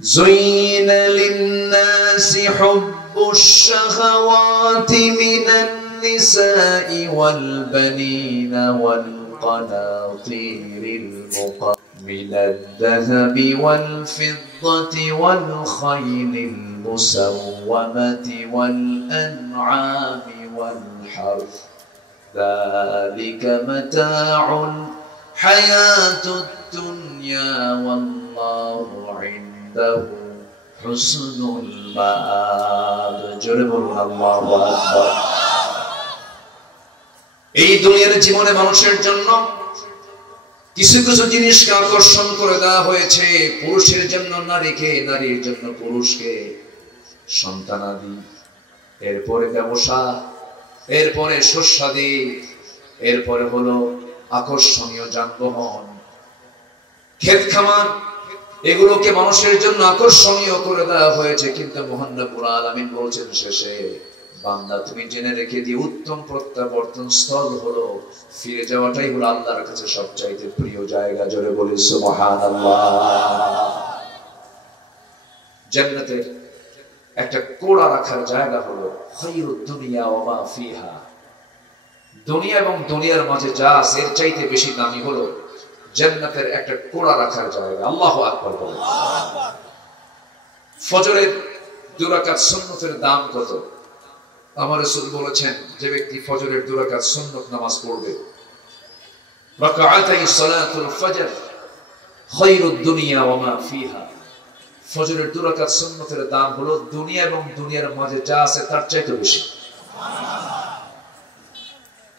زين للناس حب الشهوات من النساء والبنين والقناطير المقنطرة من الذهب والفضة والخيل المسومة والأنعام والحرث ذلك متاع الحياة الدنيا والله عنده حسن المآب جربنا الله أكبر এই দুনিয়ার জীবনে মানুষের জন্য কিছু কিছু জিনিসকে আকর্ষণ করে দেওয়া হয়েছে পুরুষের জন্য নারীকে নারীর জন্য পুরুষকে সন্তানাদি এরপরে ব্যবসা এরপরে শস্যাদি এরপরে হলো আকর্ষণীয় যানবাহন ক্ষেত খামার এগুলোকে মানুষের জন্য আকর্ষণীয় করে দেওয়া হয়েছে কিন্তু মহান রব্বুল আলামিন বলেছেন শেষে বান্দা তুমি জেনে রেখে দিয়ে উত্তম প্রত্যাবর্তন স্থল হলো ফিরে যাওয়াটাই হলো আল্লাহর কাছে সবচাইতে প্রিয় জায়গা জোরে বলি সুবহানাল্লাহ জান্নাতের একটা কোড়া রাখার জায়গা হলো খায়রুদ দুনিয়া ওয়া মা ফিহা দুনিয়া এবং দুনিয়ার মাঝে যা আছে এর চাইতে বেশি দামি হলো জান্নাতের একটা কোড়া রাখার জায়গা আল্লাহু আকবার বলেন ফজরের 2 রাকাত সুন্নতের দাম কত আমার রাসূল বলেছেন যে ব্যক্তি ফজরের 2 রাকাত সুন্নত নামাজ পড়বে রাকাআতাই সালাতুল ফজর খায়রুদ দুনিয়া ওয়া মা ফিহা ফজরের 2 রাকাত সুন্নতের দাম হলো দুনিয়া এবং দুনিয়ার মাঝে যা আছে তার চাইতে বেশি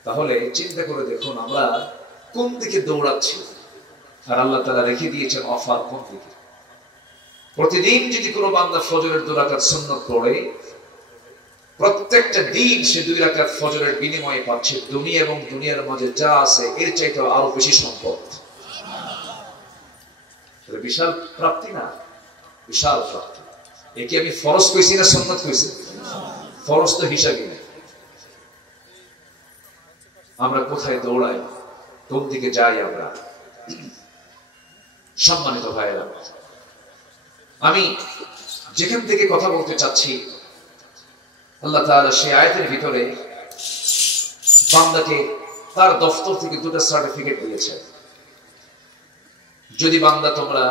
তাহলে চিন্তা করে দেখুন আমরা কোন দিকে দৌড়াচ্ছি আর আল্লাহ তাআলা রেখে দিয়েছেন অফার কোন দিকে প্রতিদিন যদি কোনো বান্দা ফজরের 2 রাকাত সুন্নত পড়ে প্রত্যেকটা দিন সে 2 রাকাত ফজরের বিনিময়ে পাচ্ছে দুনিয়া এবং দুনিয়ার মাঝে যা আছে এর চাইতে আরো বেশি সম্পদ এটা বিশাল প্রাপ্তি না বিশাল প্রাপ্তি একে আমি ফরজ কইছি না সুন্নাত কইছি ফরজ তো হিসাবই না আমরা কোথায় দৌড়াই কোন দিকে যাই আমরা সম্মানিত ভাইরা আমি যেখান থেকে কথা বলতে চাচ্ছি আল্লাহ তাআলা সেই আয়াতের ভিতরে বান্দাকে তার দফতর থেকে 2টা সার্টিফিকেট দিয়েছে যদি বান্দা তোমরা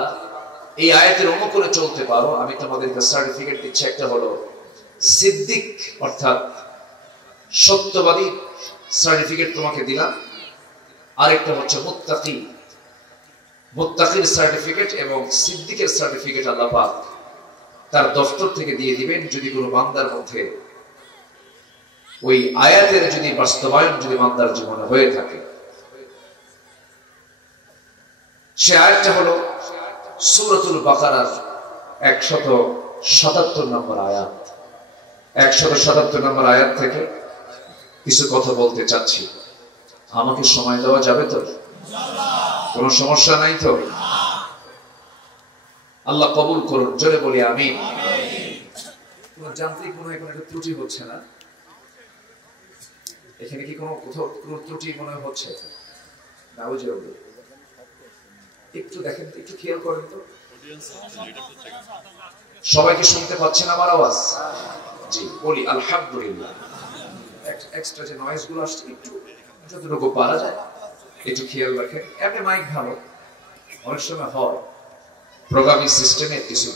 এই আয়াতের অনুকূলে চলতে পারো আমি তোমাদেরকে সার্টিফিকেট দিচ্ছি একটা হলো সিদ্দিক অর্থাৎ সত্যবাদী সার্টিফিকেট তোমাকে দিলাম আরেকটা হচ্ছে মুত্তাকি মুত্তাকির সার্টিফিকেট এবং সিদ্দিকের সার্টিফিকেট আল্লাহ পাক তার দফতর থেকে দিয়ে দিবেন যদি কোনো বান্দার মধ্যে ওই আয়াতের যদি বাস্তবায়ন যদি বান্দার জীবনে হয়ে থাকে সে আয়াতটা হলো সূরাতুল বাকারার 177 নম্বর আয়াত 177 নম্বর আয়াত থেকে কিছু কথা বলতে চাচ্ছি আমাকে সময় দেওয়া যাবে তো ইনশাআল্লাহ কোনো সমস্যা নাই তো আল্লাহ কবুল করুন জোরে বলি আমিন কোনো যান্ত্রিক কোনো একটা ত্রুটি হচ্ছে না এখানে কি কোনো কোথাও কোনো ত্রুটি মনে হচ্ছে না ওই যে একটু দেখেন একটু খেয়াল করেন তো সবাই কি শুনতে পাচ্ছেন আমার আওয়াজ জি বলি আলহামদুলিল্লাহ এক্সট্রা যে নয়েজ গুলো আসছে একটু যতটুকু পারা যায় একটু খেয়াল রাখেন এমনি মাইক ভালো অনেক সময় হয় প্রোগ্রামিং সিস্টেমে কিছু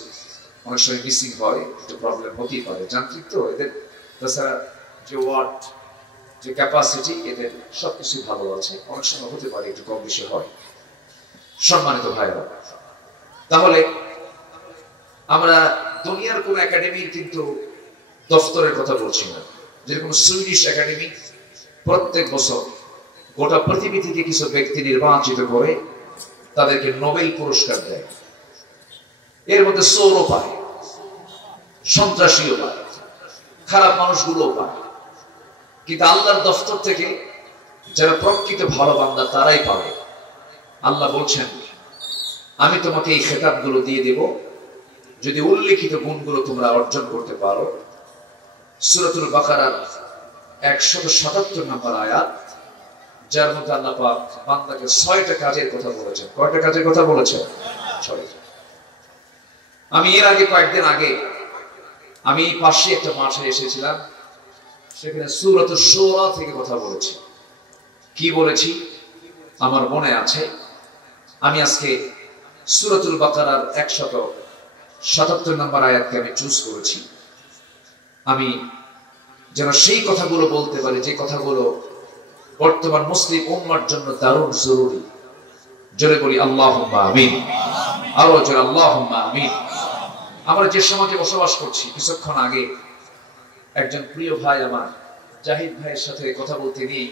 অনেক সময় মিসিং হয় একটু প্রবলেম হতেই পারে যান্ত্রিক তো এদের তাছাড়া যে ওয়াট যে ক্যাপাসিটি এদের সবকিছু ভালো আছে অনেক সময় হতে পারে একটু কম বেশি হয় সম্মানিত ভাইরা তাহলে আমরা দুনিয়ার কোন একাডেমির কিন্তু দফতরের কথা বলছি না যেরকম সুইডিশ একাডেমি প্রত্যেক বছর গোটা পৃথিবী থেকে কিছু ব্যক্তি নির্বাচিত করে তাদেরকে নোবেল পুরস্কার দেয় এর মধ্যে চোরও পায় সন্ত্রাসীও পায় খারাপ মানুষগুলোও পায় কিন্তু আল্লাহর দফতর থেকে যারা প্রকৃত ভালো বান্দা তারাই পাবে আল্লাহ বলছেন আমি তোমাকে এই খেতাবগুলো দিয়ে দেব যদি উল্লেখিত গুণগুলো তোমরা অর্জন করতে পারো সূরাতুল বাকারার 177 নম্বর আয়াত যার মধ্যে আল্লাহ পাক বান্দাকে 6টা কাজের কথা বলেছেন কয়টা কাজের কথা বলেছেন 6টা আমি এর আগে কয়েকদিন আগে আমি পাশে একটা মাঠে এসেছিলাম, সেখানে সূরাতুশ শুরা থেকে কথা বলেছি। কি বলেছি আমার মনে আছে। আমি আজকে সূরাতুল বাকারার 177 নম্বর আয়াতকে আমি চুজ করেছি। আমি যেন সেই কথাগুলো বলতে পারি যে কথাগুলো বর্তমান মুসলিম উম্মার জন্য দারুণ জরুরি। জোরে বলি আল্লাহুম্মা আমিন, আরো জোরে আল্লাহুম্মা আমিন। আমরা যে সমাজে বসবাস করছি, কিছুক্ষণ আগে একজন প্রিয় ভাই আমার জাহিদ ভাইয়ের সাথে কথা বলতে নিয়ে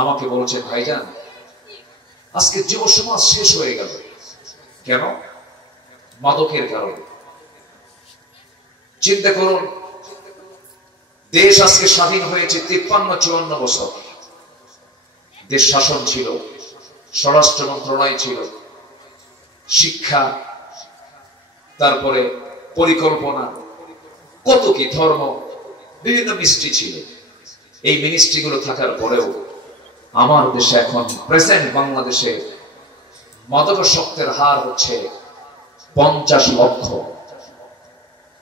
আমাকে বলেছেন, ভাইজান আজকে যুব সমাজ শেষ হয়ে গেল। কেন? মাদকের কারণে। চিন্তা করুন, দেশ আজকে স্বাধীন হয়েছে 53-54 বছর। দেশ শাসন ছিল, স্বরাষ্ট্র মন্ত্রণালয় ছিল, শিক্ষা, তারপরে পরিকল্পনা, কত কি ধর্ম, বিভিন্ন মিনিস্ট্রি ছিল। এই মিনিস্ট্রিগুলো থাকার পরেও আমার দেশে এখন প্রেজেন্ট বাংলাদেশে মাদকাসক্তের হার হচ্ছে 50 লক্ষ।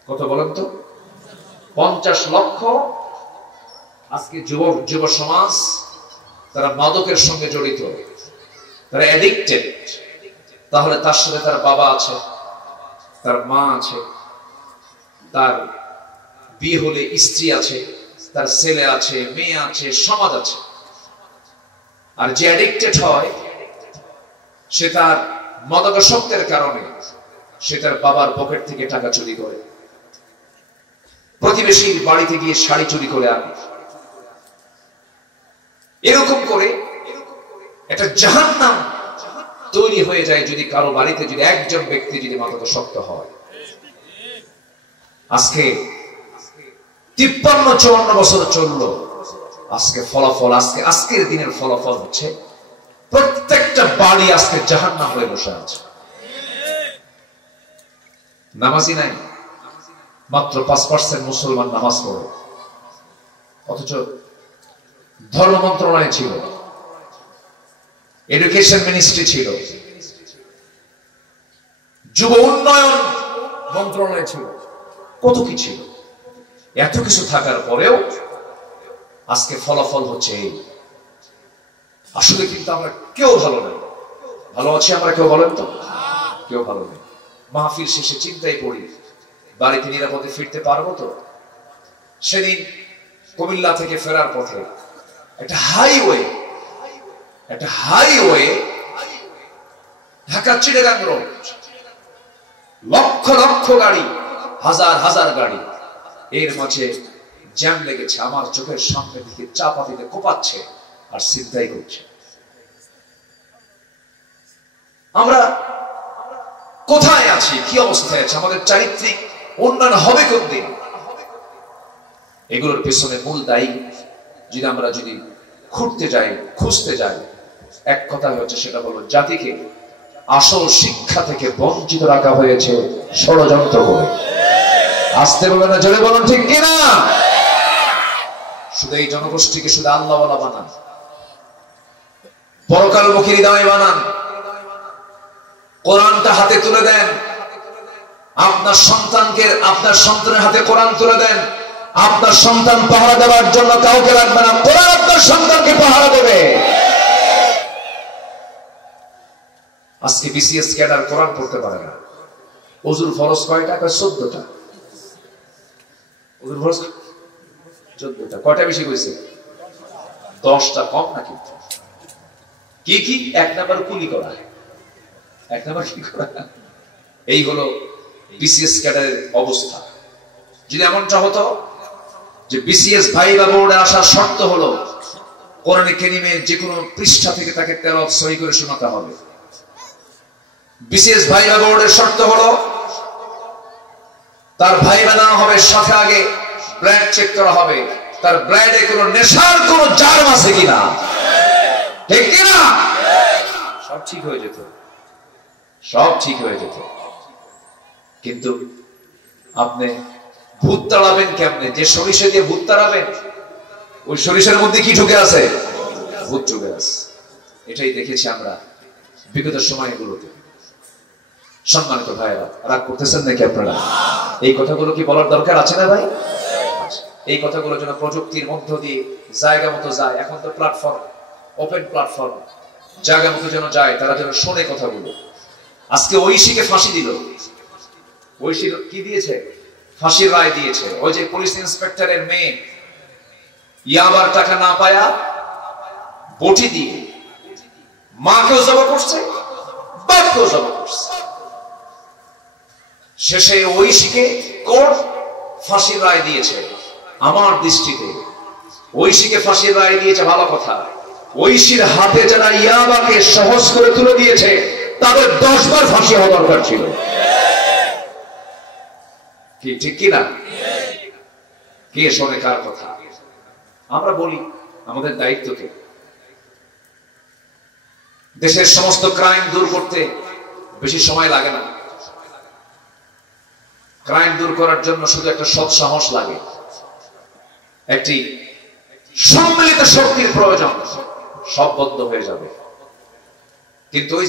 কত বলেন তো? 50 লক্ষ। আজকে যুব সমাজ তারা মাদকের সঙ্গে জড়িত, তারা অ্যাডিক্টেড। তাহলে তার সাথে তার বাবা আছে, তার মা আছে, তার বিয়ে হলে স্ত্রী আছে, তার ছেলে আছে, মেয়ে আছে, সমাজ আছে। আর যে অ্যাডিক্টেড হয় সে তার মাদকাসক্তের কারণে সে তার বাবার পকেট থেকে টাকা চুরি করে, প্রতিবেশীর বাড়িতে গিয়ে শাড়ি চুরি করে আনে। এরকম করে একটা জাহান্নাম তৈরি হয়ে যায় যদি কারো বাড়িতে যদি একজন ব্যক্তি যদি মাদকাসক্ত হয়। আজকে 53-54 বছর চললো। আজকে ফলাফল, আজকের দিনের ফলাফল হচ্ছে প্রত্যেকটা বাড়ি আজকে জাহান্নাম হয়ে বসে আছে। নামাজি নাই, মাত্র 5% মুসলমান নামাজ পড়ে। অথচ ধর্ম মন্ত্রণালয় ছিল, এডুকেশন মিনিস্ট্রি ছিল, যুব উন্নয়ন মন্ত্রণালয় ছিল, কত কি ছিল। এত কিছু থাকার পরেও আজকে ফলাফল হচ্ছে এই। আসলে কিন্তু আমরা কেউ ভালো নেই। ভালো আছি আমরা কেউ? বলেন তো, কেউ ভালো নেই। মাহফিল শেষে চিন্তায় পড়ি, বাড়িতে নিরাপদে ফিরতে পারবো তো? সেদিন কুমিল্লা থেকে ফেরার পথে একটা হাইওয়ে ঢাকা চিটাগাং রোড, লক্ষ লক্ষ গাড়ি, হাজার হাজার গাড়ি, এর মাঝে জ্যাম লেগেছে। আমার চোখের সামনে দিকে চাপাতিতে কোপাচ্ছে আর ছিনতাই করছে। আমরা কোথায় আছি, কি অবস্থায় আছে, আমাদের চারিত্রিক উন্নয়ন হবে কোন দিন? এগুলোর পেছনে মূল দায়ী যদি আমরা খুঁজতে যাই, এক কথা হচ্ছে, সেটা হলো জাতিকে আসল শিক্ষা থেকে বঞ্চিত রাখা হয়েছে ষড়যন্ত্র করে। আসতে বলবেন না, জোরে বলুন ঠিক কিনা? শুধু এই জনগোষ্ঠীকে শুধু আল্লাহওয়ালা বানান, পরকালমুখী হৃদয় বানান, কোরআনটা হাতে তুলে দেন, আপনার সন্তানের হাতে কোরআন তুলে দেন। আপনার সন্তান পাহারা দেওয়ার জন্য কাউকে রাখবে না, কোরআন আপনার সন্তানকে পাহারা দেবে। আজকে বিসিএস ক্যাডার কোরআন পড়তে পারে না। ওযুর ফরজ কয়টা? 14টা। ওযুর ফরজ 14টা। কয়টা বেশি কইছে? 10টা কম না কিন্তু। কি এক নাম্বার কুলি করা, এক নাম্বার কি করা। এই হলো বিসিএস ক্যাডারের অবস্থা। যদি এমনটা হতো যে বিসিএস ভাইবা বোর্ডে আসার শর্ত হলো কোরআনে কারীমে যে কোনো পৃষ্ঠা থেকে তাকে তেলাওয়াত সহি করে শোনাতে হবে। বিসিএস ভাইবা বোর্ডের শর্ত হলো তার ভাইবা না হবে, সাথে আগে ব্লাড চেক করা হবে, তার ব্লাডে কোনো নেশার কোনো জার্ম আছে কিনা, ঠিক কিনা? সব ঠিক হয়ে যেত, সব ঠিক হয়ে যেত। কিন্তু আপনি ভূত তাড়াবেন কেমনে? যে সরিষা দিয়ে ভূত তাড়াবেন, ওই সরিষার মধ্যে কি ঢুকে আছে? ভূত ঢুকে আছে। এটাই দেখেছি আমরা বিগত সময়গুলোতে। সম্মানিত ভাইরা, রাগ করতেছেন নাকি আপনারা? এই কথাগুলো কি বলার দরকার আছে না ভাই? এই কথাগুলো যেন প্রযুক্তির মধ্য দিয়ে জায়গা মতো যায়। এখন তো প্ল্যাটফর্ম, ওপেন প্ল্যাটফর্ম, জায়গা মতো যেন যায়, তারা যেন শোনে কথাগুলো। আজকে ঐশীকে ফাঁসি দিল। ঐশী কি দিয়েছে? ফাঁসির রায় দিয়েছে। ওই যে পুলিশ ইন্সপেক্টরের মেয়ে ইয়াবার টাকা না পায়া বটি দিয়ে মাকেও জবাই করছে, বাপকেও জবাই করছে। শেষে ঐশীকে কোর্ট ফাঁসির রায় দিয়েছে। আমার দৃষ্টিতে ঐশীকে ফাঁসির রায় দিয়েছে ভালো কথা। ঐশীর হাতে যারা ইয়াবাকে সহজ করে তুলে দিয়েছে তাদের 10 বার ফাঁসি হওয়া দরকার ছিল। কি ঠিক কিনা? কে শোনে কার কথা? আমরা বলি আমাদের দায়িত্বকে। দেশের সমস্ত ক্রাইম দূর করতে বেশি সময় লাগে না। ক্রাইম দূর করার জন্য শুধু একটা সৎ সাহস লাগে, একটি সম্মিলিত শক্তির প্রয়োজন। সব বন্ধ হয়ে যাবে। কিন্তু ওই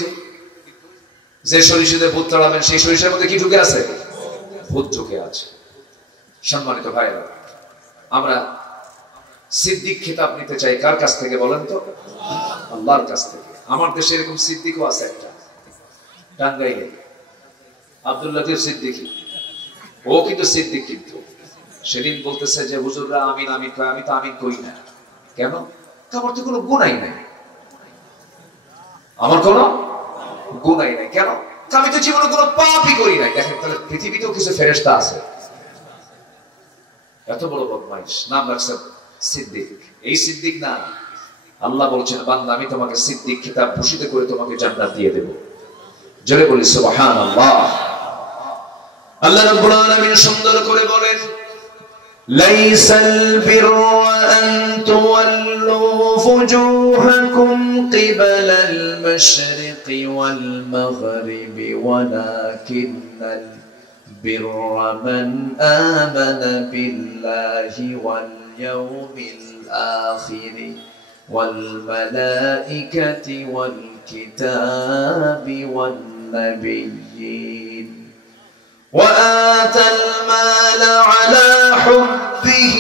যে সরিষাতে ভূত তাড়াবেন, সেই সরিষার মধ্যে কি ঢুকে আছে? ভূত ঢুকে আছে। সম্মানিত ভাইরা, আমরা সিদ্দিক খেতাব নিতে চাই কার কাছ থেকে বলেন তো? আল্লাহর কাছ থেকে। আমার দেশে এরকম সিদ্দিকও আছে একটা, টাঙ্গাইলে আব্দুল লতিফ সিদ্দিকী। ও কিন্তু সিদ্দিক। কিন্তু সেদিন বলতেছে যে হুজুররা আমিন আমিন কয়, আমি তো আমিন কই না। কেন? আমার তো কোনো গুনাই নাই, আমার কোনো গুনাই নাই। কেন? আমি তো জীবনে কোনো পাপই করি নাই। দেখেন তাহলে পৃথিবীতেও কিছু ফেরেশতা আছে। এত বড় বদমাইশ, নাম রাখছে সিদ্দিক। এই সিদ্দিক না, আল্লাহ বলছেন বান্দা আমি তোমাকে সিদ্দিক খেতাব ভূষিত করে তোমাকে জান্নাত দিয়ে দেব। জোরে বলি সুবহানাল্লাহ। আল্লাহ রাব্বুল আলামিন সুন্দর করে বলেন, লাইসাল বিররা আন তুওয়াল্লু ফুজুহাকুম কিবালাল মাশরিকি ওয়াল মাগরিবি ওয়ালাকিন্নাল বিররা মান আমানা বিল্লাহি ওয়াল ইয়াউমিল আখিরি ওয়াল মালাইকাতি ওয়াল কিতাবি ওয়ান নাবিয়্যিন وآتى المال على حبه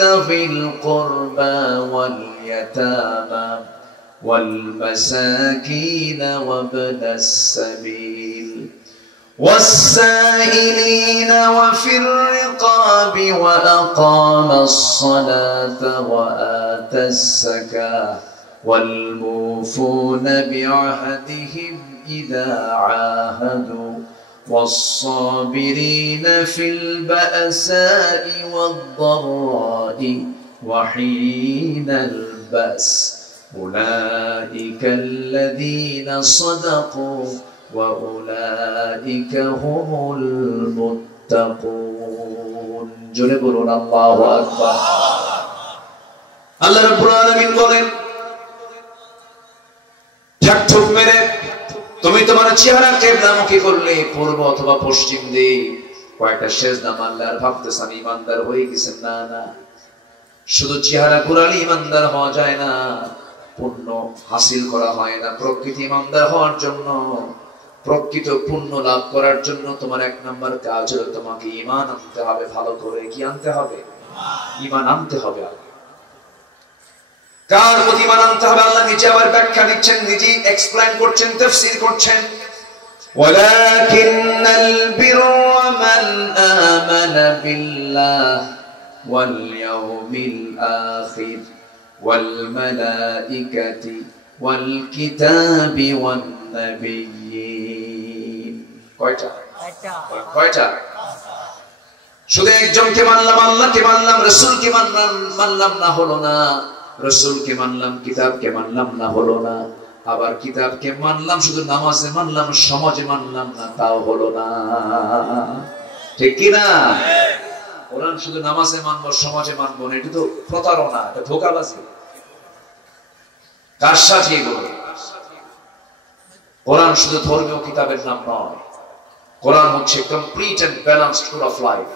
ذوي القربى واليتامى والمساكين وابن السبيل والسائلين وفي الرقاب وأقام الصلاة وآتى الزكاة والموفون بعهدهم إذا عاهدوا والصابرين في البأساء والضراء وحين البأس أولئك الذين صدقوا وأولئك هم المتقون جلبون الله أكبر الله رب العالمين বলেন ঠকঠক মেরে তুমি তোমার চেহারা কিবলামুখী করলে পূর্ব অথবা পশ্চিম দিক কয়েকটা সেজদা মারলে আর ভাবতেছ আমি ইমানদার হয়ে গেছেন। না না, শুধু চেহারা ঘুরালে ইমানদার হওয়া যায় না, পুণ্য হাসিল করা হয় না। প্রকৃত ইমানদার হওয়ার জন্য, প্রকৃত পুণ্য লাভ করার জন্য তোমার 1 নম্বর কাজ হলো তোমাকে ঈমান আনতে হবে। ভালো করে কি আনতে হবে? ঈমান আনতে হবে। কার প্রতি ঈমান আনতে হবে? আল্লাহ নিজে আবার ব্যাখ্যা দিচ্ছেন, নিজে এক্সপ্লেইন করছেন, তাফসীর করছেন। ওয়ালাকিন্নাল বিররা মান আমানা বিল্লাহ ওয়াল ইয়াউমিল আখির ওয়াল মালাইকাতি ওয়াল কিতাবি ওয়ান নাবিয়্যিন। কয়টা? শুধু একজনকে মানলাম, আল্লাহকে মানলাম, রাসূলকে মানলাম না, হলো না। রাসূলকে মানলাম, কিতাবকে মানলাম না, হলো না। আবার কিতাবকে মানলাম, শুধু নামাজে মানলাম, সমাজে মানলাম না, তাও হলো না। ঠিক কি না? কোরআন শুধু নামাজে মানবো, সমাজে মানবো না, এটা তো প্রতারণা, এটা ধোঁকাবাজি, কারসাজি। এগুলো কোরআন শুধু ধর্মীয় কিতাবের নাম নয়। কোরআন হচ্ছে complete and balanced code of life,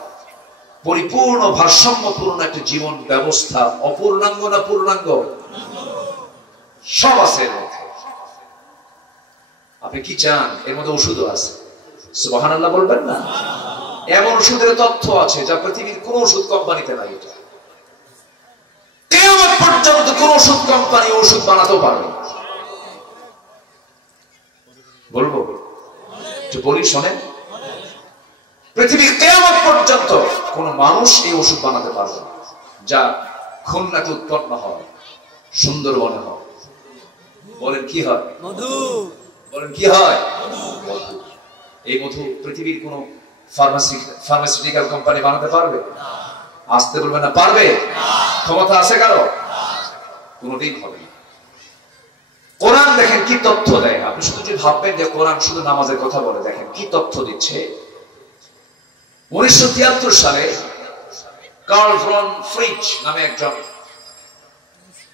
পরিপূর্ণ ভারসাম্যপূর্ণ একটা জীবন ব্যবস্থা। অপূর্ণাঙ্গ না পূর্ণাঙ্গ? সব আছে এর মধ্যে। আপনি কি চান? এর মধ্যে ওষুধও আছে। সুবহানাল্লাহ বলবেন না? এমন ওষুধের তথ্য আছে যা পৃথিবীর কোন ওষুধ কোম্পানিতে নাই। এটা কিয়ামত পর্যন্ত কোন ওষুধ কোম্পানি ওষুধ বানাতেও পারবে না। বলবো একটু বলি শোনেন, পৃথিবীর কিয়ামত পর্যন্ত কোন মানুষ এই ওষুধ বানাতে পারবে না যা খুলনাতে উৎপন্ন হয়, সুন্দরবনে হয়। বলেন কি হয়? মধু। বলেন কি হয়? মধু। এই মধু পৃথিবীর কোন ফার্মাসিউটিক্যাল কোম্পানি বানাতে পারবে না। আসতে বলবেন না পারবে? ক্ষমতা আছে কারো? কোনদিন হবে না। কোরআন দেখেন কি তথ্য দেয়। আপনি শুধু যদি ভাববেন যে কোরআন শুধু নামাজের কথা বলে, দেখেন কি তথ্য দিচ্ছে। 1973 সালে কার্ল ভন ফ্রিচ নামে একজন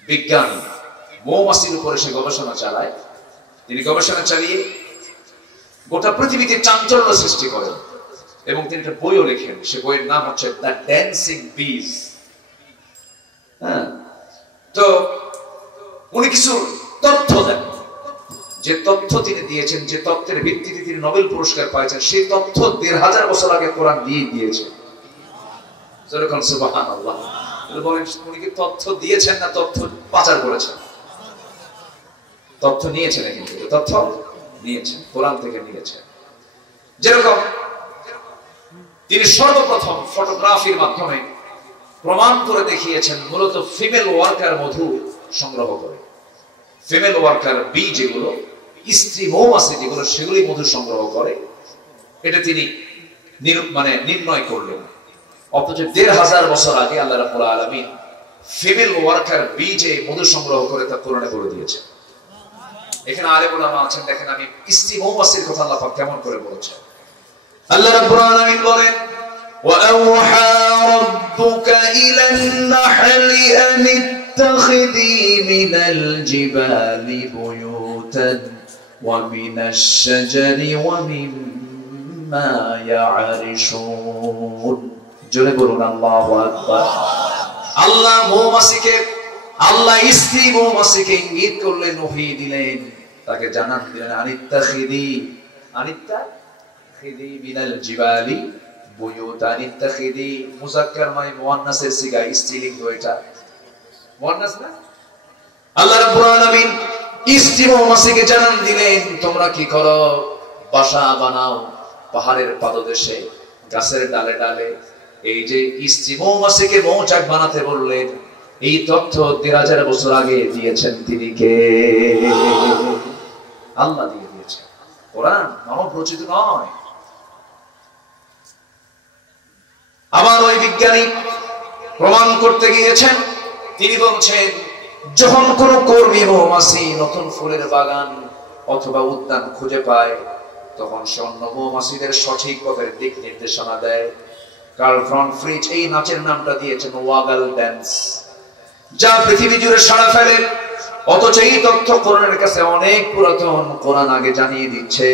বিজ্ঞানী মৌমাছির উপরে সে গবেষণা চালায়। তিনি গবেষণা চালিয়ে গোটা পৃথিবীতে চাঞ্চল্য সৃষ্টি করেন এবং তিনি একটা বইও লেখেন। সে বইয়ের নাম হচ্ছে দ্য ড্যান্সিং বিজ। তো উনি কিছু তথ্য দেন, যে তথ্য তিনি দিয়েছেন, যে তথ্যের ভিত্তিতে তিনি নোবেল পুরস্কার পাইছেন, সেই তথ্য 1500 বছর আগে কোরআন দিয়ে দিয়েছে। যেরকম সুবহানাল্লাহ বলেন, উনি কি তথ্য দিয়েছেন না তথ্য পাচার করেছেন? তথ্য নিয়েছেন, কিন্তু তথ্য নিয়েছেন, কোরআন থেকে নিয়েছেন। যেরকম তিনি সর্বপ্রথম ফটোগ্রাফির মাধ্যমে প্রমাণ করে দেখিয়েছেন মূলত ফিমেল ওয়ার্কার মধু সংগ্রহ করে, ফিমেল ওয়ার্কার বি যেগুলো, স্ত্রী মৌমাছি যেগুলো, সেগুলি মধু সংগ্রহ করে। এটা তিনি নির্ণয় করলেন। অথচ 1500 বছর আগে আল্লাহ রাব্বুল আলামিন ফিমেল ওয়ার্কার বি যে মধু সংগ্রহ করে তা কোরআনে বলে দিয়েছে। এখানে আলেম উলামা আছেন, দেখেন আমি স্ত্রী মৌমাছির কথা আল্লাহ পাক কেমন করে বলেছেন। আল্লাহ রাব্বুল আলামিন বলেন, وَأَوْحَى رَبُّكَ إِلَى النَّحْلِ أَنِ اتَّخِذِي مِنَ الْجِبَالِ بُيُوتًا وَمِنَ الشَّجَرِ وَمِمَّا يَعْرِشُونَ। জোরে বলুন আল্লাহু আকবার। আল্লাহ মৌমাছিকে, আল্লাহ স্ত্রী মৌমাছিকে ইঙ্গিত করলেন, ওহী দিলেন, তাকে জানান দিলেন, আনিত্তাখিদি মিনাল জিবালি বুয়ুতান। ইত্তাখিদি মুযাক্কার নয়, মুয়ান্নাসের সিগা, স্ত্রীলিঙ্গ। এটা মুয়ান্নাস না। আল্লাহ রাব্বুল আলামিন স্ত্রী মৌমাছিকে জানান দিলেন, তোমরা কি করো? বাসা বানাও পাহাড়ের পাদদেশে, গাছের ডালে ডালে। এই যে স্ত্রী মৌমাছিকে মৌচাক বানাতে বললেন, এই তথ্য 3000 বছর আগে দিয়েছেন তিনি কে? আল্লাহ দিয়ে দিয়েছেন। কোরআন মানব রচিত নয়। আবার ওই বিজ্ঞানী প্রমাণ করতে গিয়েছেন। তিনি বলছেন, যখন কোন কর্মী মৌমাছি নতুন ফুলের বাগান অথবা উদ্যান খুঁজে পায়, তখন সে অন্য মৌমাছিদের সঠিক পথের দিক নির্দেশনা দেয়। কার্ল ভন ফ্রিচ এই নাচের নামটা দিয়েছেন ওয়াগল ড্যান্স, যা পৃথিবী জুড়ে সাড়া ফেলে। অথচ এই তথ্য কোরআনের কাছে অনেক পুরাতন। কোরআন আগে জানিয়ে দিচ্ছে,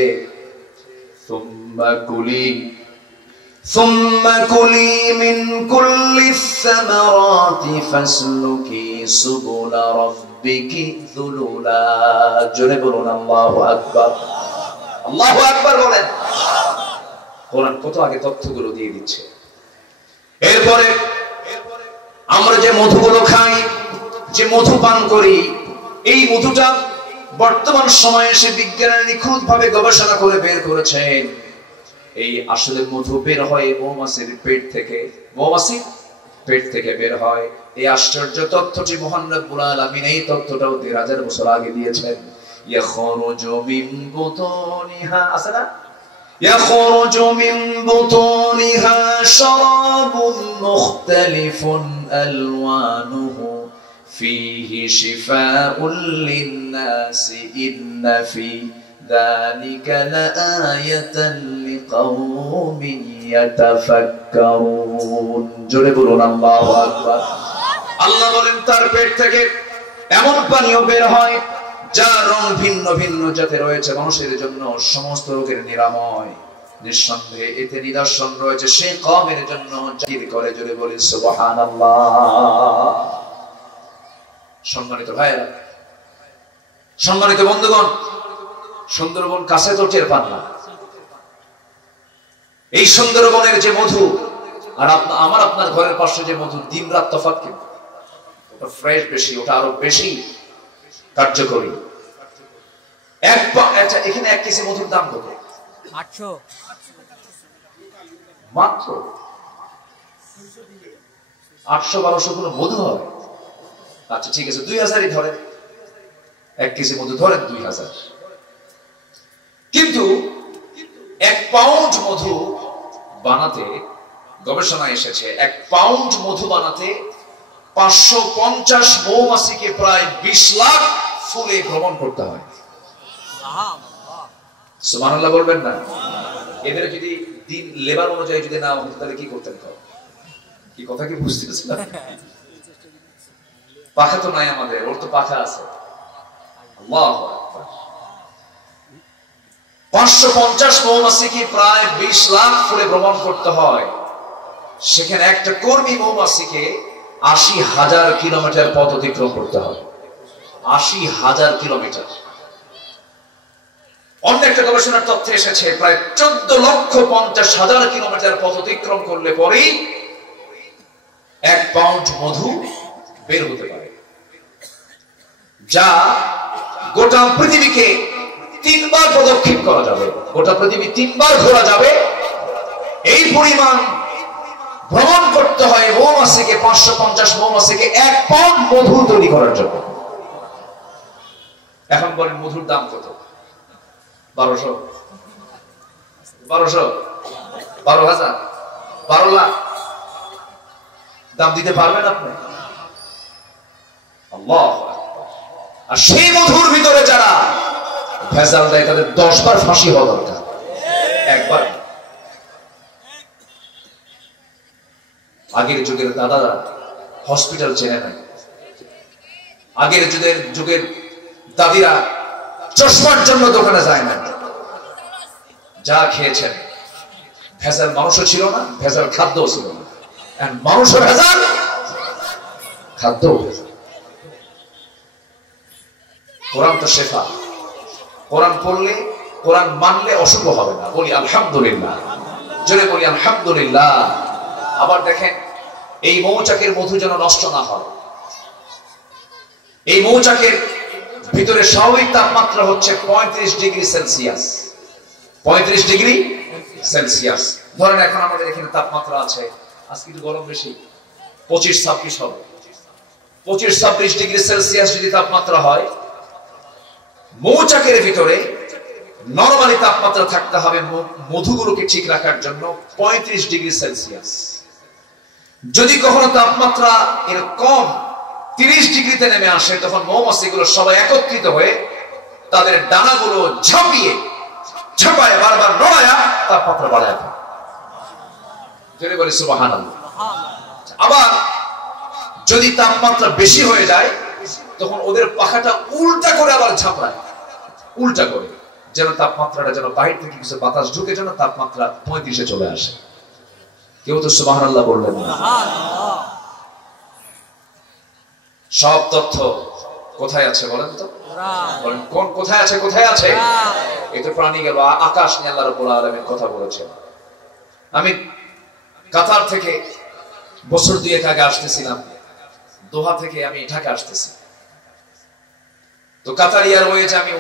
ثُمَّ كُلِي مِنْ كُلِّ الثَّمَرَاتِ فَاسْلُكِي سُبُلَ رَبِّكِ ذُلُلًا। জোরে বলুন আল্লাহু আকবার। আল্লাহু আকবার বলেন। কোরআন কত আগে তথ্যগুলো দিয়ে দিচ্ছে। এরপরে আমরা যে মধুগুলো খাই, যে মধু পান করি, এই মধুটা বর্তমান সময়ে এসে বিজ্ঞানীরা নিখুঁত ভাবে গবেষণা করে বের করেছেন, এই আসলে মধু বের হয় মৌমাছির পেট থেকে। মৌমাছির পেট থেকে বের হয়। এই আশ্চর্য তথ্যটি মহান রব্বুল আলামিন এই তথ্যটাও 3000 বছর আগে দিয়েছেন। ইয়াখরুজু মিন বুতুনিহা, আছে না? ইয়াখরুজু মিন বুতুনিহা শারাবুন মুখতালিফুন আলওয়ানুহু ফীহি শিফাউন লিন-নাসি ইন্না ফী যালিকা লাআয়াতান লিকাওমিন ইয়াতাফাক্কারুন। জোরে বলুন আল্লাহু আকবার। আল্লাহ বলেন, তার পেট থেকে এমন পানীয় বের হয় যা রং ভিন্ন ভিন্ন যাতে রয়েছে মানুষের জন্য সমস্ত রোগের নিরাময়। নিঃসন্দেহে এতে নিদর্শন রয়েছে সেই কওমের জন্য জিকির করে। জোরে বলি সুবহানাল্লাহ। সম্মানিত ভাইরা, সম্মানিত বন্ধুগণ, সুন্দরবন কাছে তো টের পান না, এই সুন্দরবনের যে মধু আর আমার আপনার ঘরের পাশে যে মধু, দিন রাত তফাৎ, কিন্তু ওটা ফ্রেশ বেশি, ওটা আরো বেশি কার্যকরী। এখানে 1 কেজি মধুর দাম কত? 800 মাত্র। 800-1200 কোনো মধু হবে? আচ্ছা ঠিক আছে, 2000ই ধরেন, 1 কেজি মধু ধরেন 2000। কিন্তু 1 পাউন্ড মধু বানাতে, গবেষণায় এসেছে 1 পাউন্ড মধু বানাতে 550 মৌমাছিকে প্রায় 20 লাখ ফুলে ভ্রমণ করতে হয়। সুবহানাল্লাহ বলবেন না? এদের যদি দিন লেবার অনুযায়ী যদি না হতো তাহলে কি করতেন? কি কথা কি বুঝতেছেন? পাখা তো নাই আমাদের, ওর তো পাখা আছে। আল্লাহু আকবার। 550 মৌমাছিকে প্রায় 20 লাখ ফুলে ভ্রমণ করতে হয়। সেখানে একটা কর্মী মৌমাছিকে 80,000 কিলোমিটার পথ অতিক্রম করতে হয়। 80,000 কিলোমিটার। অন্য একটা গবেষণার তথ্যে এসেছে প্রায় 14,50,000 কিলোমিটার পথ অতিক্রম করলে পরেই 1 পাউন্ড মধু বের হতে পারে, যা গোটা পৃথিবীকে 3 বার প্রদক্ষিণ করা যাবে, গোটা পৃথিবী 3 বার ঘোরা যাবে। এই পরিমাণ ভ্রমণ করতে হয় মৌমাছিকে, 550 মৌমাছিকে 1 পাউন্ড মধু তৈরি করার জন্য। এখন বলেন মধুর দাম কত? 1200, 12,000, 12 লাখ দাম দিতে পারবেন আপনি? আল্লাহু আকবার। আর সেই মধুর ভিতরে যারা ভেজাল দেয় তাদের 10 বার ফাঁসি হওয়া দরকার, একবার। আগের যুগের দাদারা হসপিটাল চেনে নাই, আগের যুগের দাদিরা চশমার জন্য দোকানে যায় না। যা খেয়েছেন ভেজাল মানুষও ছিল না, ভেজাল খাদ্যও ছিল না। মানুষও ভেজাল, খাদ্যও ভেজাল। কোরআন তো শেফা, কোরআন পড়লে, কোরআন মানলে অসুখ হবে না। বলি আলহামদুলিল্লাহ, জোরে বলি আলহামদুলিল্লাহ। আবার দেখেন, এই মৌচাকের মধু যেন নষ্ট না হয়। এই মৌচাকের ভিতরে স্বাভাবিক তাপমাত্রা হচ্ছে 35 ডিগ্রি সেলসিয়াস। 35 degree Celsius. ধরেন এখন আমাদের এখানে তাপমাত্রা আছে, আজকে একটু গরম বেশি, 25-26 হবে। 25-26 ডিগ্রি সেলসিয়াস যদি তাপমাত্রা হয়, মৌচাকের ভিতরে নরমালি তাপমাত্রা থাকতে হবে মধুগুলোকে ঠিক রাখার জন্য 35 ডিগ্রি সেলসিয়াস। যদি কখনো তাপমাত্রা এর কম 30 ডিগ্রিতে নেমে আসে, তখন মৌমাছিগুলো সবাই একত্রিত হয়ে তাদের ডানাগুলো ঝাঁপায় বারবার নড়ায়া তাপমাত্রা বাড়ায়। যদি বলি সুবহানাল্লাহ। আবার যদি তাপমাত্রা বেশি হয়ে যায়, তখন ওদের পাখাটা উল্টা করে আবার ঝাঁপায়, উল্টা করে, যেন তাপমাত্রাটা যেন বাইরে থেকে কিছু বাতাস ঢুকে যেন তাপমাত্রা 35-এ চলে আসে। কেউ তো সুবহানাল্লাহ বললেন না? সব তথ্য কোথায় আছে বলেন তো? বলেন কোন কোথায় আছে? কোথায় আছে? এই তো প্রাণী গেল, আকাশ নিয়ে আল্লাহ রাব্বুল আলামিন কথা বলেছেন। আমি কাতার থেকে বছর 2 আগে আসতেছিলাম, দোহা থেকে আমি ঢাকা আসতেছি। তো কাতার এয়ারওয়েজে আমি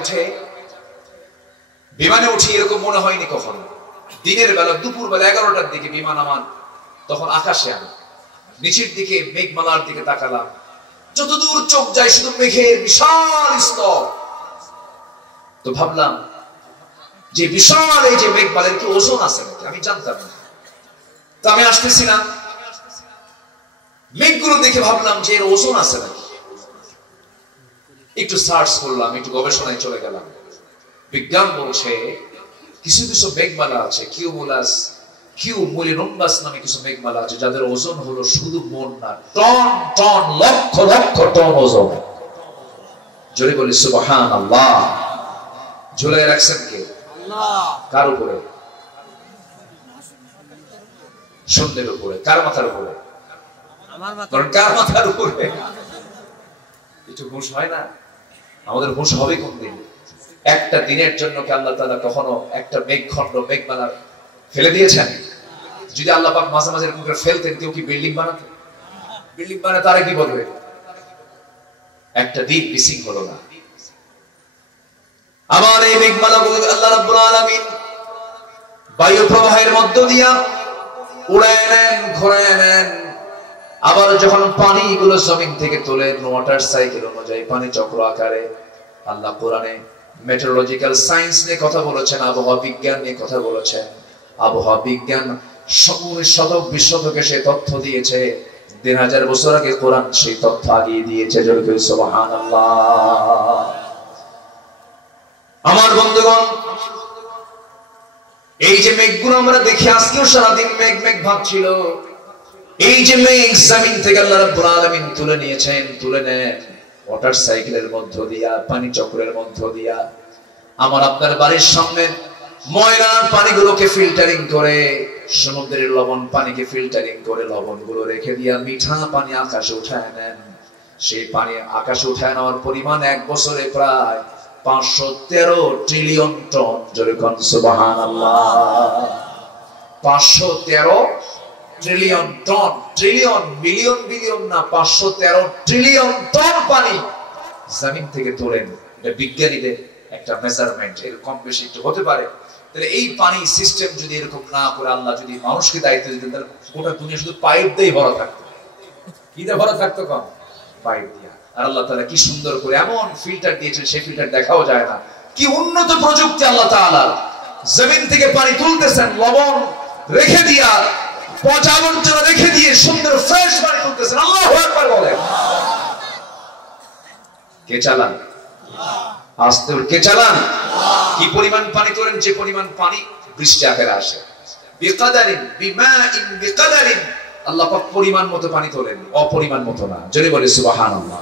বিমানে উঠি, এরকম মনে হয়নি কখনো। দিনের বেলা, দুপুর বেলা 11টার দিকে বিমান আমার, তখন আকাশে আমি নিচের দিকে মেঘমালার দিকে তাকালাম। যতদূর চোখ যায় শুধু মেঘের বিশাল স্তর। তো ভাবলাম যে বিশাল এই যে মেঘমালার কি ওজন আছে নাকি? আমি জানতাম না। তো আমি আসতেছিলাম, মেঘগুলো দেখে ভাবলাম যে এর ওজন আছে নাকি। একটু সার্চ করলাম, একটু গবেষণায় চলে গেলাম। বিজ্ঞান বলছে কিছু কিছু মেঘমালা আছে, কিউমুলিনুম্বাস নামে কিছু মেঘমালা আছে, যাদের ওজন হলো শুধু মন না, ton ton, lakh lakh ton ওজন। জোরে বলি সুবহানাল্লাহ। ঝুলাই রাখছেন কে? আল্লাহ। কার উপরে? শূন্যের উপরে। কার মাথার উপরে? আমার মাথার। কার মাথার উপরে? একটু হুঁশ হয় না? আমাদের হুঁশ হবে কোন দিন? একটা দিনের জন্য কি আল্লাহ তাআলা কখনো একটা মেঘখণ্ড, মেঘমালার ফেলে দিয়েছেন? যদি আল্লাহ পাক মাঝে মাঝে এরকম করে ফেলতেন, কেউ কি বিল্ডিং বানাতো? বিল্ডিং বানাতে তারে কি বলবে? একটা দিক মিসিং হলো না। আমার এই মেঘমালাগুলো আল্লাহ রাব্বুল আলামিন বায়ু প্রবাহের মধ্য দিয়া উড়ায় নেন, ঘোরায় নেন। আবার যখন পানিগুলো জমিন থেকে তোলেন ওয়াটার সাইকেল অনুযায়ী পানি চক্র আকারে, আল্লাহ কোরআনে মেট্রোলজিক্যাল সায়েন্স নিয়ে কথা বলেছেন, আবহাওয়া বিজ্ঞান নিয়ে কথা বলেছেন। আবহাওয়া বিজ্ঞান 19 শতক 20 শতকে সে তথ্য দিয়েছে, 3000 বছর আগে কোরআন সেই তথ্য আগিয়ে দিয়েছে। জোরে করে সুবহানাল্লাহ। আমার বন্ধুগণ, এই যে মেঘগুলো আমরা দেখি, আজকেও সারাদিন মেঘ মেঘ ভাব ছিল। এই যে মেঘ জমিন থেকে আল্লাহ রাব্বুল আলামিন তুলে নিয়েছেন, তুলে নেন ওয়াটার সাইকেলের মধ্য দিয়া, পানি চক্রের মধ্য দিয়া। আমার আপনার বাড়ির সামনে ময়লা পানিগুলোকে ফিল্টারিং করে, সমুদ্রের লবণ পানিকে ফিল্টারিং করে লবণগুলো রেখে দিয়া মিঠা পানি আকাশে উঠায় নেন। সেই পানি আকাশে উঠায় নেওয়ার পরিমাণ এক বছরে প্রায় 513 ট্রিলিয়ন টন। জোরে কোন সুবহানাল্লাহ। 513 trillion ton, trillion million billion না, 513 ট্রিলিয়ন টন পানি জমিন থেকে তোলেন। এটা বিজ্ঞানীদের একটা মেজারমেন্ট, এর কম বেশি একটু হতে পারে। তাহলে এই পানি সিস্টেম যদি এরকম না করে আল্লাহ যদি মানুষকে দায়িত্ব দিতেন, তাহলে গোটা দুনিয়া শুধু পাইপ দিয়ে ভরা থাকতো। কি দিয়ে ভরা থাকতো? কম পাইপ দিয়ে। আর আল্লাহ তাআলা কি সুন্দর করে এমন ফিল্টার দিয়েছেন, সেই ফিল্টার দেখাও যায় না। কি উন্নত প্রযুক্তি আল্লাহ তাআলা। জমিন থেকে পানি তুলতেছেন, লবণ রেখে দিয়া, পচা আবর্জনা রেখে দিয়ে সুন্দর ফ্রেশ পানি তুলতেছেন। আল্লাহু আকবার বলেন। কে চালান? আস্তে কে চালান? কি পরিমাণ পানি তোলেন? যে পরিমাণ পানি বৃষ্টি আকারে আসে। বিকাদারিন বিমাইন বিকাদারিন, আল্লাহ পাক পরিমাণ মতো পানি তোলেন, অপরিমাণ মতো না। জোরে বলে সুবহানাল্লাহ।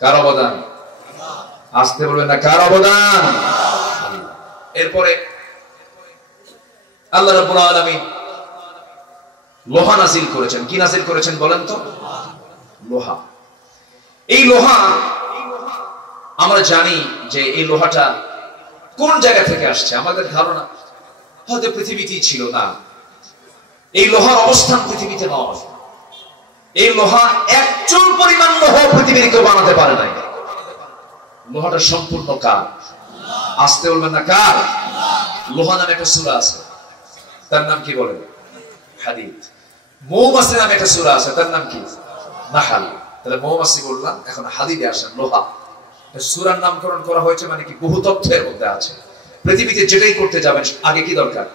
কার অবদান? আস্তে বলবেন না, কার অবদান? এরপরে আল্লাহ রাব্বুল আলামিন লোহা নাযিল করেছেন। কি নাযিল করেছেন বলেন তো? লোহা। এই লোহা আমরা জানি যে এই লোহাটা কোন জায়গা থেকে আসছে। আমাদের ধারণা হয়তো পৃথিবীতেই ছিল না। এই লোহার অবস্থান পৃথিবীতে নয়। এই লোহা একচুল পরিমাণ লোহা পৃথিবীর কেউ বানাতে পারে নাই। লোহাটা সম্পূর্ণ কার? আসতে বলবেন না, কার? লোহা নামে একটা সূরা আছে, তার নাম কি বলেন? হাদিদ। মৌমাছি নামে একটা সূরা আছে, তার নাম কি? নাহাল। তাহলে মৌমাছি বললাম, এখন হাদিদে আসেন লোহা। সূরার নামকরণ করা হয়েছে মানে কি? বহু তথ্যের মধ্যে আছে। পৃথিবীতে যেটাই করতে যাবেন আগে কি দরকার?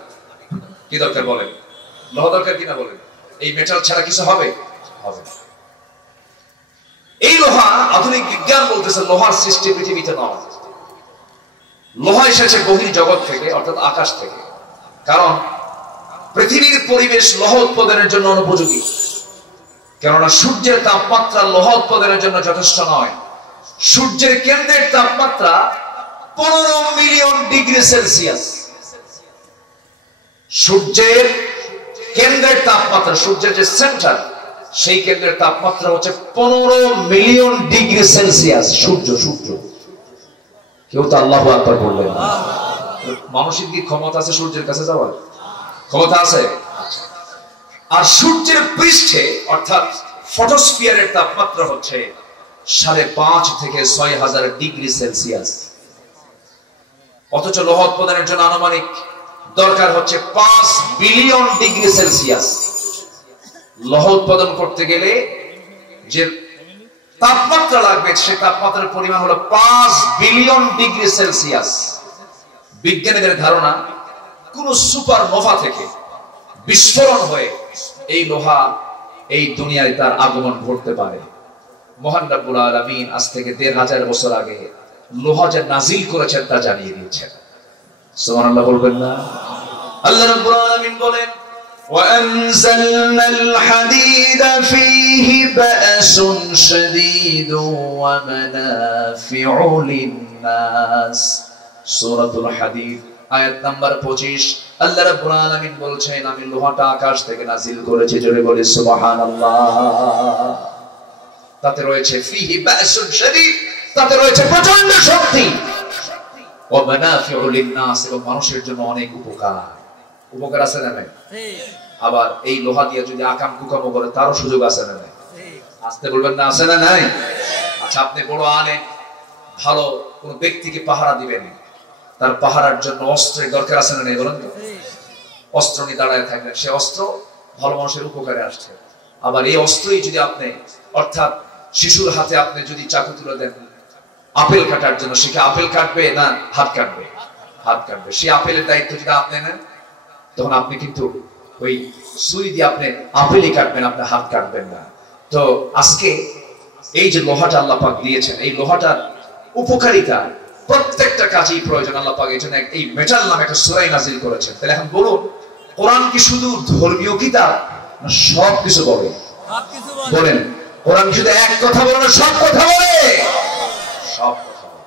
কি দরকার বলেন? লোহা দরকার কিনা বলেন? এই মেটাল ছাড়া কিছু হবে? হবে না। এই লোহা, আধুনিক বিজ্ঞান বলতেছে লোহার সৃষ্টি পৃথিবীতে নয়। লোহা এসেছে বহির জগৎ থেকে, অর্থাৎ আকাশ থেকে। কারণ পৃথিবীর পরিবেশ লোহা উৎপাদনের জন্য অনুপযোগী। কেননা সূর্যের তাপমাত্রা লোহা উৎপাদনের জন্য যথেষ্ট নয়। সূর্যের কেন্দ্রের তাপমাত্রা 15 মিলিয়ন ডিগ্রি সেলসিয়াস। সূর্যের কেন্দ্রের তাপমাত্রা, সূর্যের যে সেন্টার, সেই কেন্দ্রের তাপমাত্রা হচ্ছে 15 মিলিয়ন ডিগ্রি সেলসিয়াস। সূর্য কেউ তো আল্লাহু আকবার বললেন। মানুষের কি ক্ষমতা আছে সূর্যের কাছে যাওয়ার? ক্ষমতা আছে? আর সূর্যের পৃষ্ঠে অর্থাৎ ফটোস্ফিয়ারের তাপমাত্রা হচ্ছে 5.5 থেকে 6,000 ডিগ্রি সেলসিয়াস। অথচ লোহা উৎপাদনের জন্য আনুমানিক দরকার হচ্ছে 5 বিলিয়ন ডিগ্রি সেলসিয়াস। লোহা উৎপাদন করতে গেলে যে তাপমাত্রা লাগবে, সে তাপমাত্রার পরিমাণ হলো 5 বিলিয়ন ডিগ্রি সেলসিয়াস। বিজ্ঞানীদের ধারণা কোন সুপারনোভা থেকে বিস্ফোরণ হয়ে এই লোহা এই দুনিয়ায় তার আগমন ঘটতে পারে। মহান রব্বুল আলামিন আজ থেকে 1500 বছর আগে লোহা যে নাজিল করেছেন তা জানিয়ে দিয়েছেন। সুবহানাল্লাহ বলবেন না? আল্লাহ রাব্বুল আলামিন বলেন, وَأَنزَلْنَا الْحَدِيدَ فِيهِ بَأْسٌ شَدِيدٌ وَمَنَافِعُ لِلنَّاسِ। সূরাতুল হাদীদ আয়াত নাম্বার 25। আল্লাহ রাব্বুল আলামিন বলছেন, আমি লোহাটা আকাশ থেকে নাজিল করেছি। জোরে বলি সুবহানাল্লাহ। তাতে রয়েছে ফিহি বাসুন শাদীদ, তাতে রয়েছে প্রচন্ড শক্তি। ওয়া মানাফিউ লিন-নাস, এবং মানুষের জন্য অনেক উপকার। উপকার আছে না নাই? আবার এই লোহা দিয়ে যদি আকাম কুকাম করে তারও সুযোগ আছে না নাই? আসতে বলবেন না, আছে না নাই? আচ্ছা, আপনি বড় আলেম, ভালো কোন ব্যক্তিকে পাহারা দিবেন, তার পাহারার জন্য অস্ত্রের দরকার আছে না নেই বলেন তো? অস্ত্র নিয়ে দাঁড়ায় থাকবেন, সে অস্ত্র ভালো মানুষের উপকারে আসছে। আবার এই অস্ত্রই যদি আপনি, অর্থাৎ শিশুর হাতে আপনি যদি চাকু তুলে দেন আপেল কাটার জন্য, সে কি আপেল কাটবে না হাত কাটবে? হাত কাটবে। সে আপেলের দায়িত্ব যদি আপনি নেন, তখন আপনি কিন্তু ওই সুই দিয়ে আপনি আপেলই কাটবেন, আপনি হাত কাটবেন না। তো আজকে এই যে লোহাটা আল্লাহ পাক দিয়েছেন, এই লোহাটার উপকারিতা প্রত্যেকটা কাজেই প্রয়োজন। আল্লাহ পাক এই জন্য এই মেটাল নামে একটা সূরা নাযিল করেছেন। তাহলে এখন বলুন, কোরআন কি শুধু ধর্মীয় কিতাব না সব কিছু বলে? বলেন, কোরআন শুধু এক কথা বলে না সব কথা বলে? সব কথা বলে।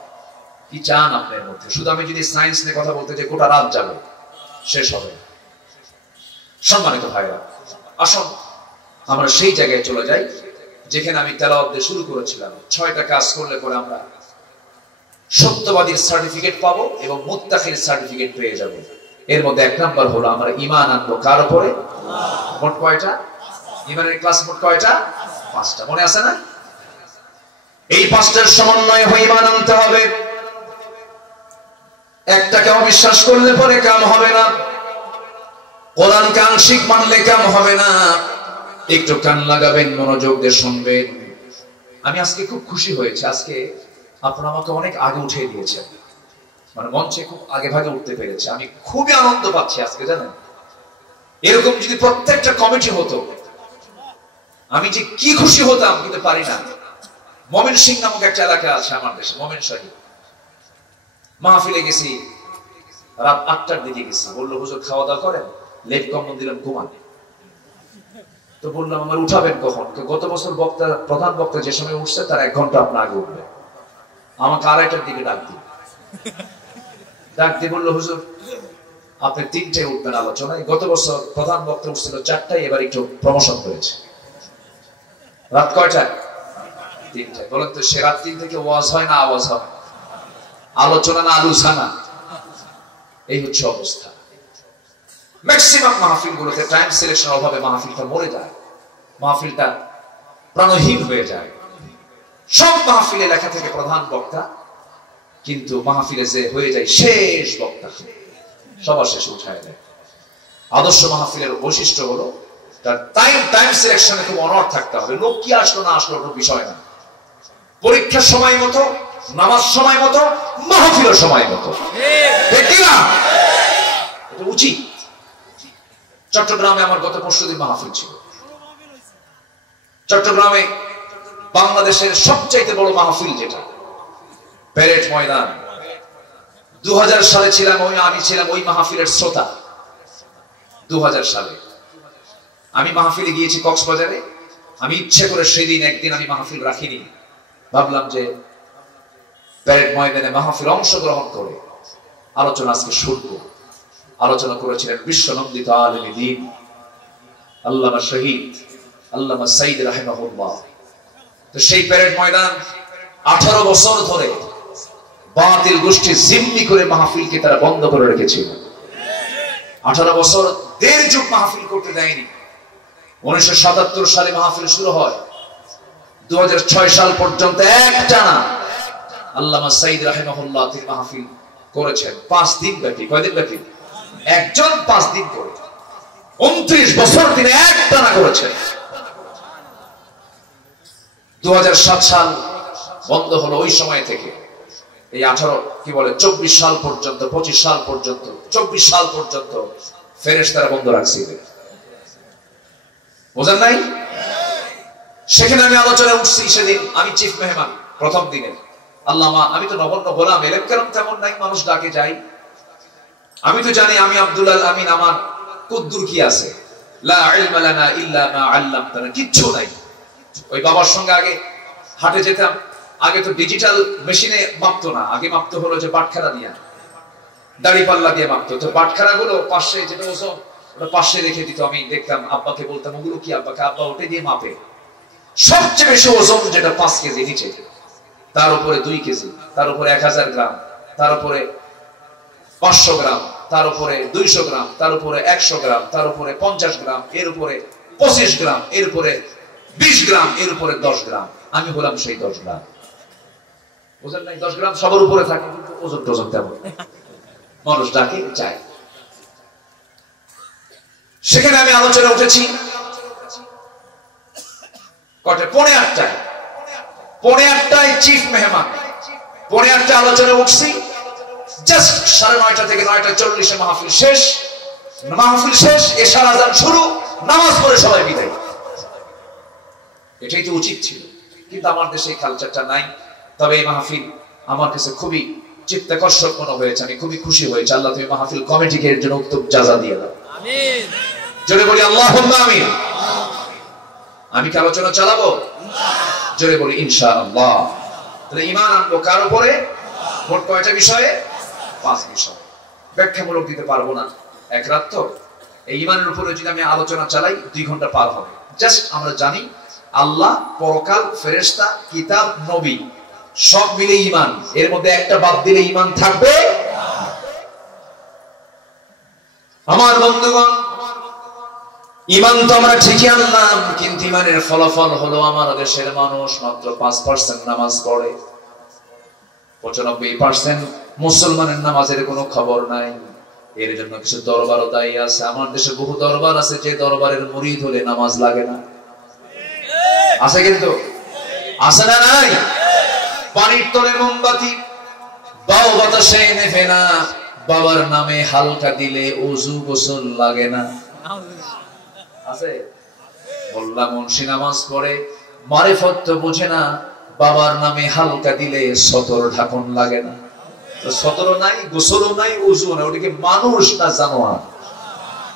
কি চান আপনার মধ্যে? শুধু আমি যদি সায়েন্স নিয়ে কথা বলতে যে গোটা রাত যাবে, শেষ হবে। সম্মানিত ভাইরা, আসুন আমরা সেই জায়গায় চলে যাই যেখানে আমি তেলাওয়াত দিয়ে শুরু করেছিলাম। 6টা কাজ করলে পরে আমরা সত্যবাদীর সার্টিফিকেট পাবো এবং মুত্তাকির সার্টিফিকেট পেয়ে যাব। এর মধ্যে 1 নাম্বার হলো আমরা ঈমান আনবো কার উপরে? মোট কয়টা ঈমানের ক্লাস? মোট কয়টা? 5টা। মনে আছে না? এই 5টার সমন্বয়ে হয়ে ঈমান আনতে হবে। একটাকে অবিশ্বাস করলে পরে কাম হবে না, কোরআনকে আংশিক মানলে কাম হবে না। একটু কান লাগাবেন, মনোযোগ দিয়ে শুনবেন। আমি আজকে খুব খুশি হয়েছে, আজকে আপনারা আমাকে অনেক আগে উঠিয়ে দিয়েছেন, মানে মঞ্চে খুব আগে ভাগে উঠতে পেরেছে। আমি খুবই আনন্দ পাচ্ছি আজকে, জানেন? এরকম যদি প্রত্যেকটা কমিটি হতো, আমি যে কি খুশি হতাম, কিন্তু পারি না। ময়মনসিংহ নামক একটা এলাকা আছে আমার দেশে, ময়মনসিংহ। মাহফিলে গেছি, রাত 8টার দিকে গেছি। বললো হুজুর খাওয়া দাওয়া করেন? লেট কম্বল দিলাম, ঘুমান। তো বললাম আমার উঠাবেন কখন? গত বছর বক্তা, প্রধান বক্তা যে সময় উঠছে তার 1 ঘন্টা আপনার আগে উঠবে। আমাকে 2:30টার দিকে ডাক দিয়ে বললো হুজুর আপনি 3টায় উঠবেন আলোচনায়। গত বছর প্রধান বক্তা উঠছিল 4টায়, এবার একটু প্রমোশন করেছে। রাত কয়টায়? 3টায়। বলেন তো, সে রাত 3 থেকে ওয়াজ হয় না আওয়াজ হয়? আলোচনা না আলোচনা? এই হচ্ছে অবস্থা। ম্যাক্সিমাম মাহফিল গুলোতে টাইম সিলেকশনের অভাবে মাহফিলটা মরে যায়, মাহফিলটা প্রাণহীন হয়ে যায়। সব মাহফিলে লেখা থেকে প্রধান বক্তা, কিন্তু মাহফিলে যে হয়ে যায় শেষ বক্তা, সবার শেষে উঠায় দেয়। আদর্শ মাহফিলের বৈশিষ্ট্য হলো তার টাইম সিলেকশনে খুব অনড় থাকতে হবে। লোক কি আসলো না আসলো কোনো বিষয় না। পরীক্ষার সময় মতো, নামাজ সময় মতো, মাহফিলের সময় মতো, ঠিক না? এটা উচিত। চট্টগ্রামে আমার গত পরশুদিন মাহফিল ছিল। চট্টগ্রামে বাংলাদেশের সবচাইতে বড় মাহফিল যেটা, প্যারেড ময়দান। 2000 সালে ছিলাম আমি ছিলাম ওই মাহফিলের শ্রোতা। 2000 সালে আমি মাহফিলে গিয়েছি কক্সবাজারে। আমি ইচ্ছে করে সেদিন একদিন আমি মাহফিল রাখিনি, ভাবলাম যে প্যারেড ময়দানে মাহফিল অংশগ্রহণ করে আলোচনা আজকে শুনবো। আলোচনা করেছিলেন বিশ্বনন্দিত আলেমে দ্বীন আল্লামা শহীদ আল্লামা সাইদ রাহিমাহুল্লাহ। তো সেই প্যারেড ময়দান 18 বছর ধরে বাতিল গোষ্ঠী জিম্মি করে মাহফিলকে তারা বন্ধ করে রেখেছিল। 18 বছর 1.5 যুগ মাহফিল করতে দেয়নি। 1977 সালে মাহফিল শুরু হয়, 2006 সাল পর্যন্ত একটানা আল্লামা সাইদ রাহিমাহুল্লাহ তিনি মাহফিল করেছেন 5 দিন ব্যাপী। কয়দিন ব্যাপী? একজন 5 দিন করে 29 বছর তিনি একটানা করেছেন। 2007 সাল বন্ধ হলো। ওই সময় থেকে এই 24 সাল পর্যন্ত, 25 সাল পর্যন্ত, 24 সাল পর্যন্ত ফেরেশতারা বন্ধ রাখছিলেন। বোঝেন নাই? সেখানে আমি আলোচনায় উঠছি। সেদিন আমি চিফ মেহমান প্রথম দিনে। আল্লামা, আমি তো নগণ্য গোলাম, এলেম কেরাম তেমন নাই, মানুষ ডাকে যাই। আমি তো জানি আমি আব্দুল আমিন, আমার কুদ্দুর কি আছে, লা ইলমা লানা ইল্লা মা আল্লামতানা, কিচ্ছু নাই। ওই বাবার সঙ্গে আগে হাটে যেতাম। আগে তো ডিজিটাল মেশিনে মাপতো না, আগে মাপতো হলো যে বাটখারা দিয়ে, দাড়ি পাল্লা দিয়ে মাপতো। তো বাটখারা গুলো পাশে যেটা ওজন, ওটা পাশে রেখে দিত। আমি দেখতাম, আব্বাকে বলতাম ওগুলো কি? আব্বাকে, আব্বা ওটা দিয়ে মাপে। সবচেয়ে বেশি ওজন যেটা 5 কেজি নিচে, তার উপরে 2 কেজি, তার উপরে 1000 গ্রাম, তার উপরে 500 গ্রাম, তার উপরে 200 গ্রাম, তার উপরে 100 গ্রাম, তার উপরে 50 গ্রাম, এর উপরে 25 গ্রাম, এর উপরে 20 গ্রাম, এর উপরে 10 গ্রাম। আমি হলাম সেই 10 গ্রাম। ওজন নাই 10 গ্রাম সবার উপরে থাকে, কিন্তু ওজন তেমন মানুষ ডাকে চায়। সেখানে আমি আলোচনা উঠেছি কটে 8:30টায়। 8:30টায় চিফ মেহমান, 8:30টায় আলোচনা উঠছি। জাস্ট 9:30 থেকে 9:40 মাহফিল শেষ। মাহফিল শেষ, এশার আযান শুরু, নামাজ পড়ে সবাই বিদায়। এটাই তো উচিত ছিল, কিন্তু আমার দেশে এই কালচারটা নাই। তবে এই মাহফিল আমার কাছে খুবই চিত্তাকর্ষক মনে হয়েছে, আমি খুবই খুশি হয়েছি। আল্লাহ তুমি মাহফিল কমিটিকে এর জন্য উত্তম জাযা দিয়ে দাও, আমিন। জোরে বলি আল্লাহুম্মা আমিন। আমি কি আলোচনা চালাবো? জোরে বলি ইনশাআল্লাহ। তাহলে ঈমান আনবো কার উপরে? মোট কয়টা বিষয়ে? 5 বিষয়। ব্যাখ্যামূলক দিতে পারবো না, এক রাত তো। এই ঈমানের উপরে যদি আমি আলোচনা চালাই 2 ঘন্টা পার হবে। জাস্ট আমরা জানি আল্লাহ, পরকাল, ফেরেশতা, কিতাব, নবী সব মিলে ঈমান। এর মধ্যে একটা বাদ দিলে ঈমান থাকবে। আমার বন্ধুগণ, ঈমান তো আমরা ঠিকই আনলাম, কিন্তু ঈমানের ফলাফল হলো আমার দেশের মানুষ মাত্র 5% নামাজ পড়ে। 95% মুসলমানের নামাজের কোনো খবর নাই। এর জন্য কিছু দরবারও দায়ী আছে। আমার দেশে বহু দরবার আছে যে দরবারের মুরিদ হলে নামাজ লাগে না। আছে কিন্তু, আছে না নাই? পানির তলে মোমবাতি, বাও বাতাসে নেভে না, বাবার নামে হালকা দিলে ওযু গোসল লাগে না। আছে? মোল্লা মুন্সি নামাজ পড়ে, মারিফত তো বুঝে না, বাবার নামে হালকা দিলে সতর ঢাকন লাগে না। তো সতরও নাই, গোসলও নাই, ওযুও নাই, ওটা কি মানুষ না জানোয়ার?